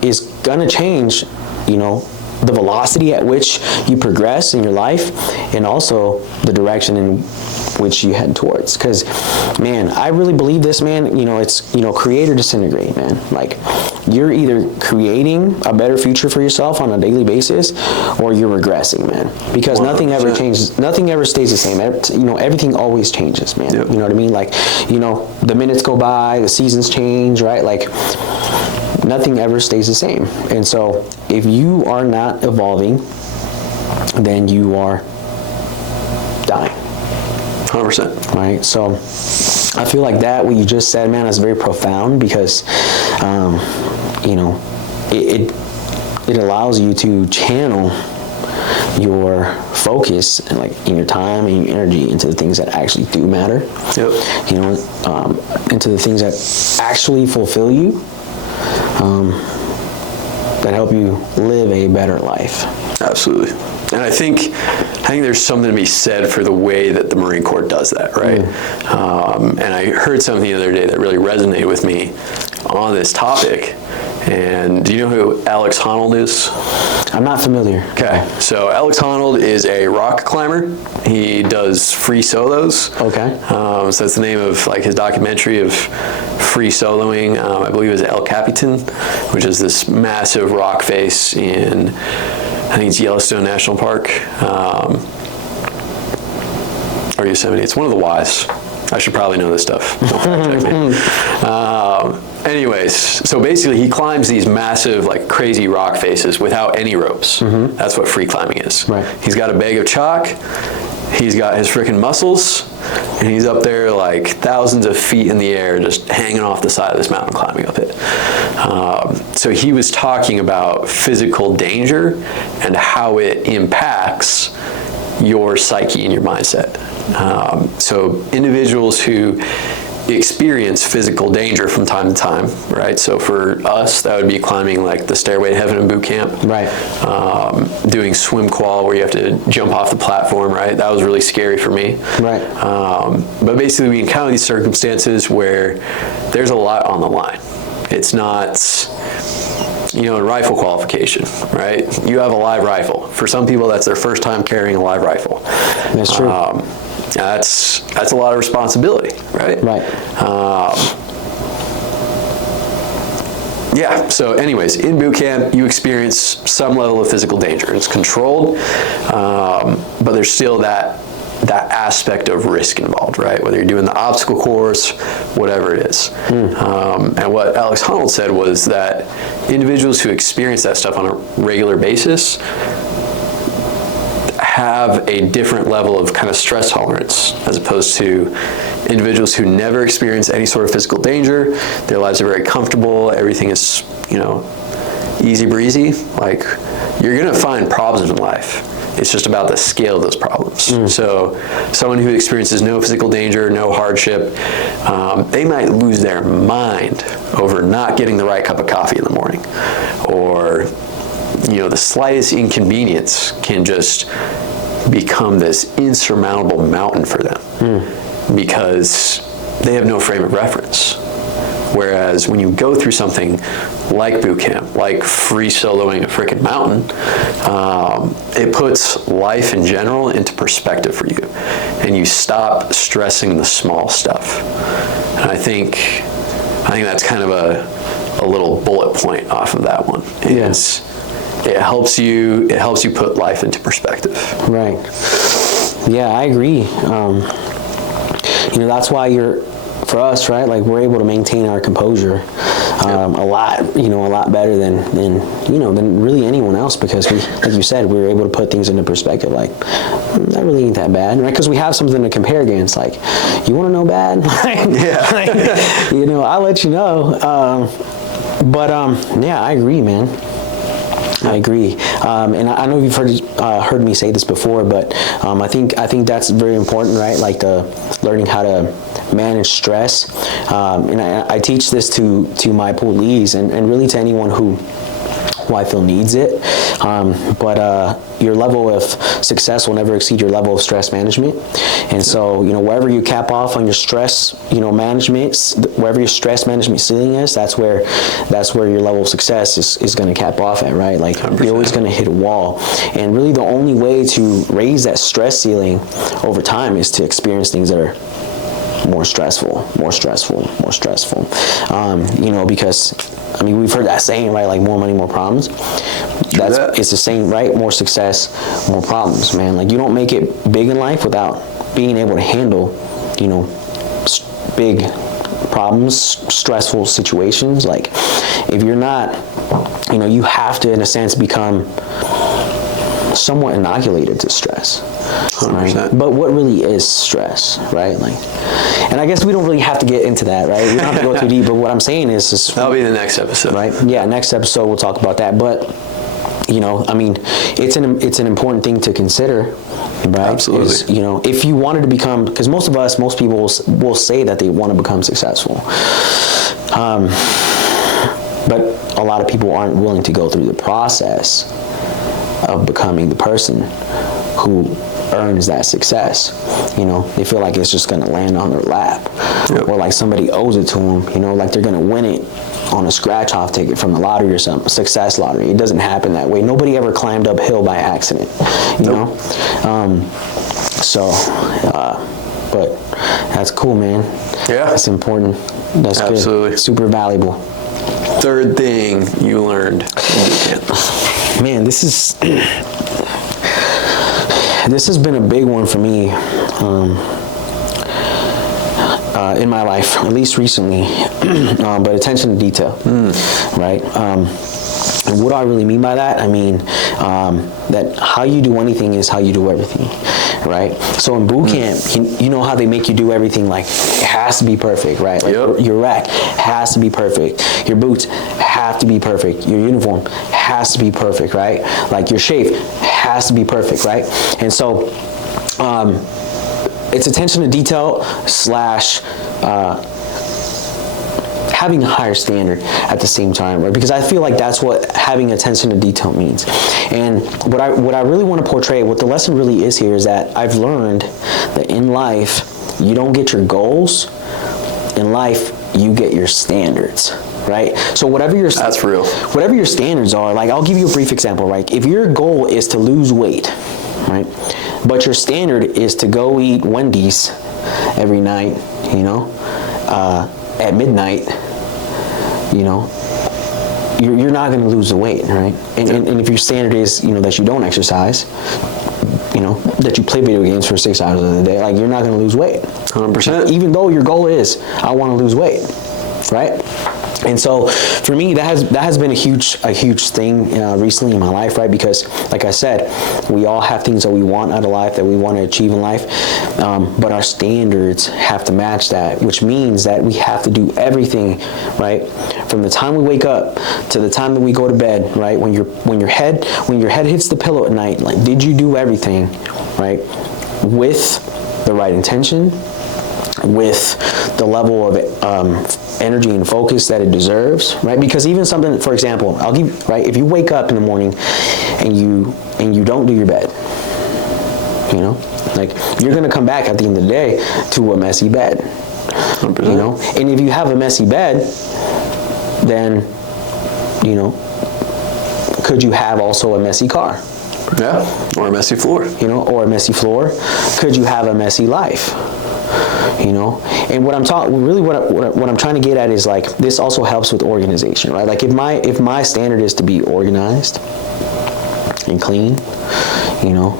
is gonna change, you know, the velocity at which you progress in your life, and also the direction in which you head towards. Because, man, I really believe this, man. You know, it's, you know, create or disintegrate, man. Like, you're either creating a better future for yourself on a daily basis, or you're regressing, man. Because 100%. nothing ever changes. Nothing ever stays the same. You know, everything always changes, man. Yep. You know what I mean? Like, you know, the minutes go by, the seasons change, right? Like, nothing ever stays the same. And so if you are not evolving, then you are dying. 100%. Right. So I feel like that what you just said, man, is very profound because, it allows you to channel your focus and like in your time and your energy into the things that actually do matter. Yep. Into the things that actually fulfill you, that help you live a better life. Absolutely. And I think there's something to be said for the way that the Marine Corps does that, right? And I heard something the other day that really resonated with me on this topic. And do you know who Alex Honnold is? I'm not familiar. Okay, so Alex Honnold is a rock climber. He does free solos. Okay. So that's the name of like his documentary of free soloing. I believe it's El Capitan, which is this massive rock face in, I think it's Yellowstone National Park, or Yosemite. It's one of the Ys. I should probably know this stuff. Don't fact check me. Anyways, so basically he climbs these massive, like crazy rock faces without any ropes. That's what free climbing is. Right. He's got a bag of chalk, he's got his freaking muscles, and he's up there like thousands of feet in the air just hanging off the side of this mountain climbing up it. So he was talking about physical danger and how it impacts your psyche and your mindset. So individuals who experience physical danger from time to time, right? So for us, that would be climbing like the Stairway to Heaven in boot camp. Right. Doing swim qual where you have to jump off the platform, right? That was really scary for me. Right. But basically we encounter these circumstances where there's a lot on the line. It's not, a rifle qualification, right? You have a live rifle. For some people, that's their first time carrying a live rifle. That's true. That's a lot of responsibility, right? Right. So anyways, in boot camp, you experience some level of physical danger. It's controlled, but there's still that aspect of risk involved, right? Whether you're doing the obstacle course, whatever it is. And what Alex Honnold said was that individuals who experience that stuff on a regular basis have a different level of kind of stress tolerance as opposed to individuals who never experience any sort of physical danger. Their lives are very comfortable. Everything is, easy breezy. Like, you're going to find problems in life. It's just about the scale of those problems. So someone who experiences no physical danger, no hardship, they might lose their mind over not getting the right cup of coffee in the morning. Or, the slightest inconvenience can just become this insurmountable mountain for them because they have no frame of reference. Whereas when you go through something like boot camp, like free soloing a freaking mountain, it puts life in general into perspective for you, and you stop stressing the small stuff. And I think that's kind of a little bullet point off of that one. Yes. It helps you put life into perspective. Right. Yeah, I agree. That's why for us, right? Like, we're able to maintain our composure a lot better than really anyone else, because we, like you said, we were able to put things into perspective. Like, that really ain't that bad, right? Because we have something to compare against. Like, you want to know bad? I'll let you know. Yeah, I agree, man. I agree, and I know you've heard me say this before, but I think that's very important, right? Like learning how to manage stress, and I teach this to my police and really to anyone who I feel needs it. But your level of success will never exceed your level of stress management. And so, wherever you cap off on your stress, management, wherever your stress management ceiling is, that's where your level of success is going to cap off at, right? Like, 100%. You're always going to hit a wall. And really the only way to raise that stress ceiling over time is to experience things that are more stressful. Because we've heard that saying, right? Like, more money, more problems. It's the same, right? More success, more problems, man. Like, you don't make it big in life without being able to handle, big problems, stressful situations. Like, if you're not, you have to, in a sense, become somewhat inoculated to stress. 100%. Right? But what really is stress, right? Like, and I guess we don't really have to get into that, right? We don't have to go too deep. But what I'm saying is that'll be the next episode, right? Yeah, next episode we'll talk about that. But you know, I mean, it's an important thing to consider, right? Absolutely. Is, you know, if you wanted to become, because most people will say that they want to become successful, but a lot of people aren't willing to go through the process of becoming the person who earns that success. You know, they feel like it's just going to land on their lap, or like somebody owes it to them. You know, like they're going to win it on a scratch-off ticket from the lottery or something, success lottery. It doesn't happen that way. Nobody ever climbed uphill by accident, you know? But that's cool, man. Yeah. That's important. That's Absolutely. Good. Super valuable. Third thing you learned in boot camp. Man, this has been a big one for me in my life, at least recently, but attention to detail, right? And what do I really mean by that? I mean that how you do anything is how you do everything, right? So in boot camp, you know how they make you do everything, like it has to be perfect, right? Like your rack has to be perfect, your boots have to be perfect, your uniform has to be perfect, right? Like your shave has to be perfect, right? And so it's attention to detail / having a higher standard at the same time, right? Because I feel like that's what having attention to detail means. And what I really want to portray, what the lesson really is here, is that I've learned that in life, you don't get your goals. In life, you get your standards, right? So That's real. Whatever your standards are, like I'll give you a brief example, right? If your goal is to lose weight, right? But your standard is to go eat Wendy's every night, you know, at midnight, you know, you're not going to lose the weight, right? And if your standard is, you know, that you don't exercise, you know, that you play video games for 6 hours of the day, like you're not going to lose weight. 100%. Even though your goal is, I want to lose weight, right? And so for me, that has been a huge thing recently in my life, right? Because like I said, we all have things that we want out of life, that we want to achieve in life, but our standards have to match that, which means that we have to do everything, right? From the time we wake up to the time that we go to bed, right? When your head hits the pillow at night, like did you do everything, right? With the right intention, with the level of energy and focus that it deserves, right? Because even something, for example, right? If you wake up in the morning and you don't do your bed, you know, like you're gonna come back at the end of the day to a messy bed, 100%. You know. And if you have a messy bed, then, you know, could you have also a messy car? Yeah, or a messy floor. You know, or a messy floor. Could you have a messy life? You know, and what I'm trying to get at is like this also helps with organization, right? Like if my standard is to be organized and clean, you know,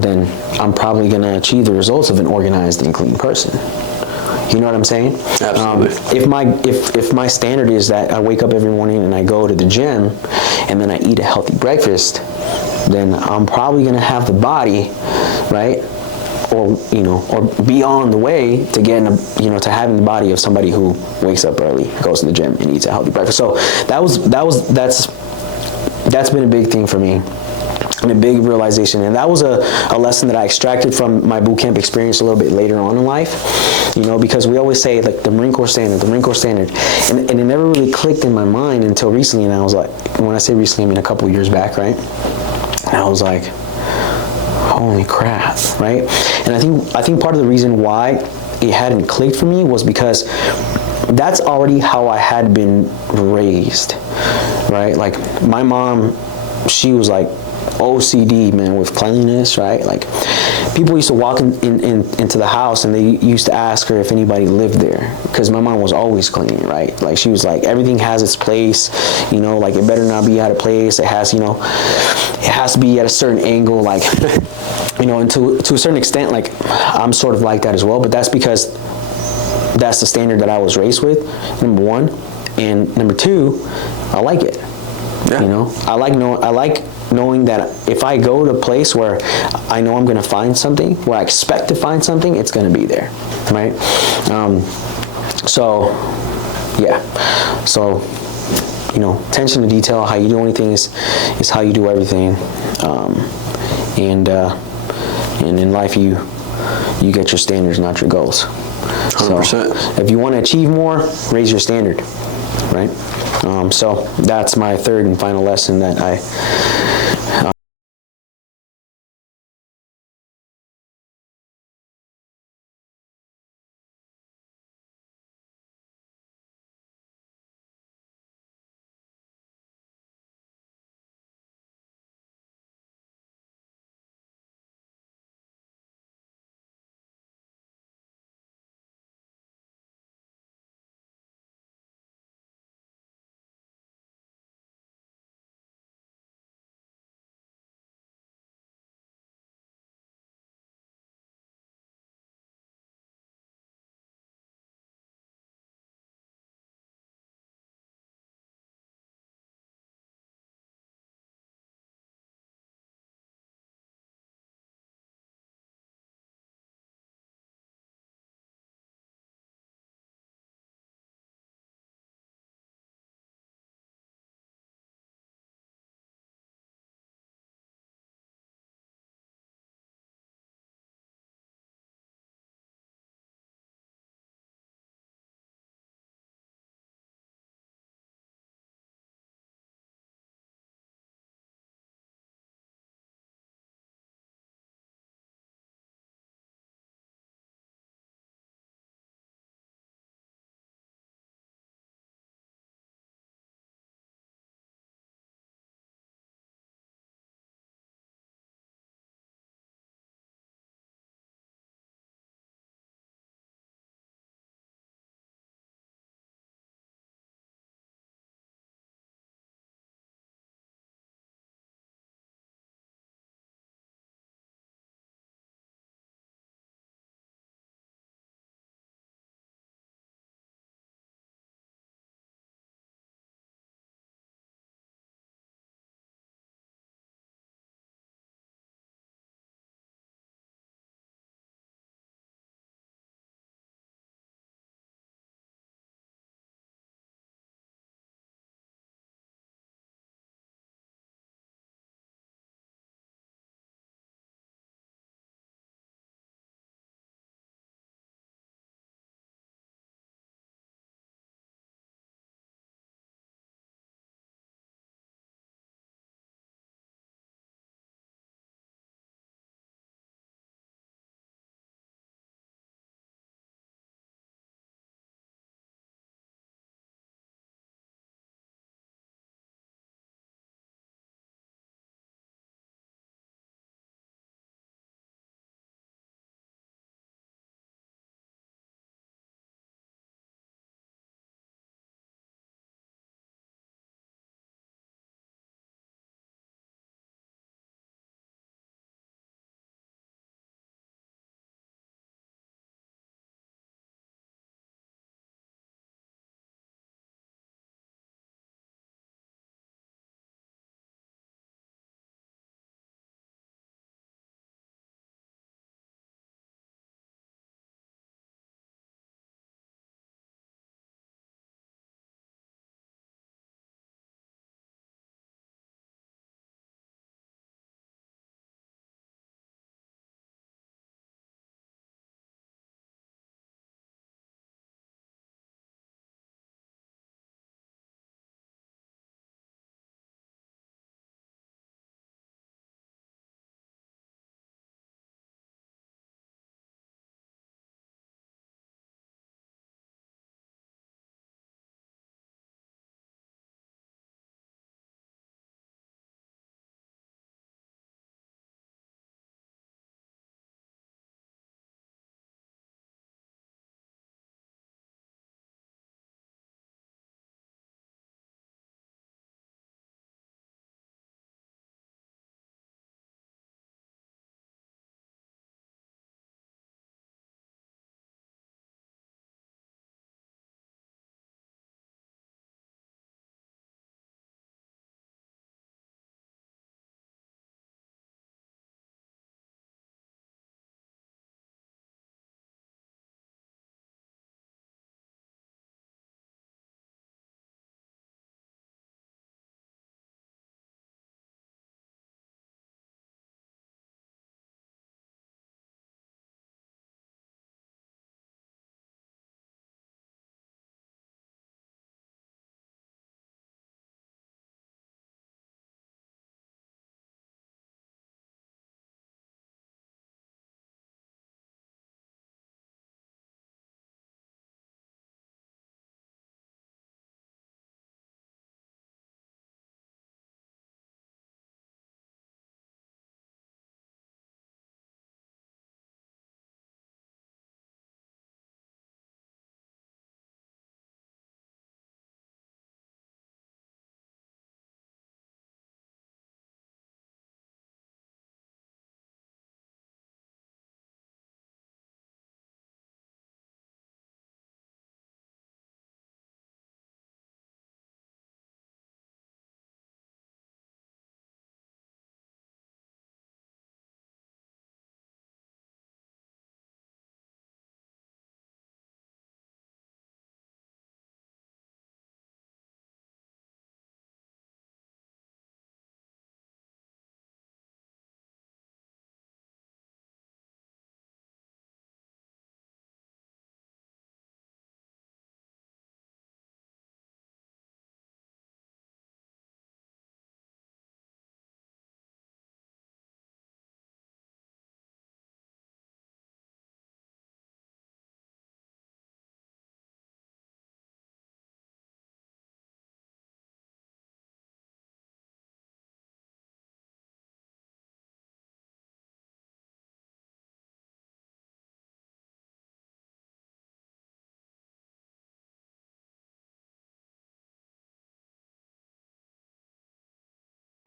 then I'm probably going to achieve the results of an organized and clean person. You know what I'm saying? Absolutely. If my standard is that I wake up every morning and I go to the gym and then I eat a healthy breakfast, then I'm probably going to have the body, right? Or, you know, or be on the way to getting, to having the body of somebody who wakes up early, goes to the gym, and eats a healthy breakfast. So that's been a big thing for me, and a big realization. And that was a lesson that I extracted from my boot camp experience a little bit later on in life, you know, because we always say like the Marine Corps standard, and it never really clicked in my mind until recently. And I was like, when I say recently, I mean a couple of years back, right? And I was like, holy crap, right? And I think part of the reason why it hadn't clicked for me was because that's already how I had been raised, right? Like my mom, she was like OCD, man, with cleanliness, right? Like people used to walk into the house and they used to ask her if anybody lived there, because my mom was always clean, right? Like she was like, everything has its place, you know, like it better not be out of place. It has, you know, it has to be at a certain angle, like, you know, and to a certain extent, like I'm sort of like that as well, but that's because that's the standard that I was raised with, number one. And number two, I like it. Yeah. You know, I like knowing that if I go to a place where I know I'm going to find something, where I expect to find something, it's going to be there, right? So, yeah. So, attention to detail, how you do anything is how you do everything. And in life, you get your standards, not your goals. 100%. So, if you want to achieve more, raise your standard, right? So that's my third and final lesson that I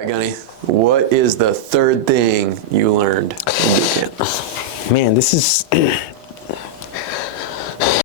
Gunny, what is the third thing you learned in boot camp? Man, this is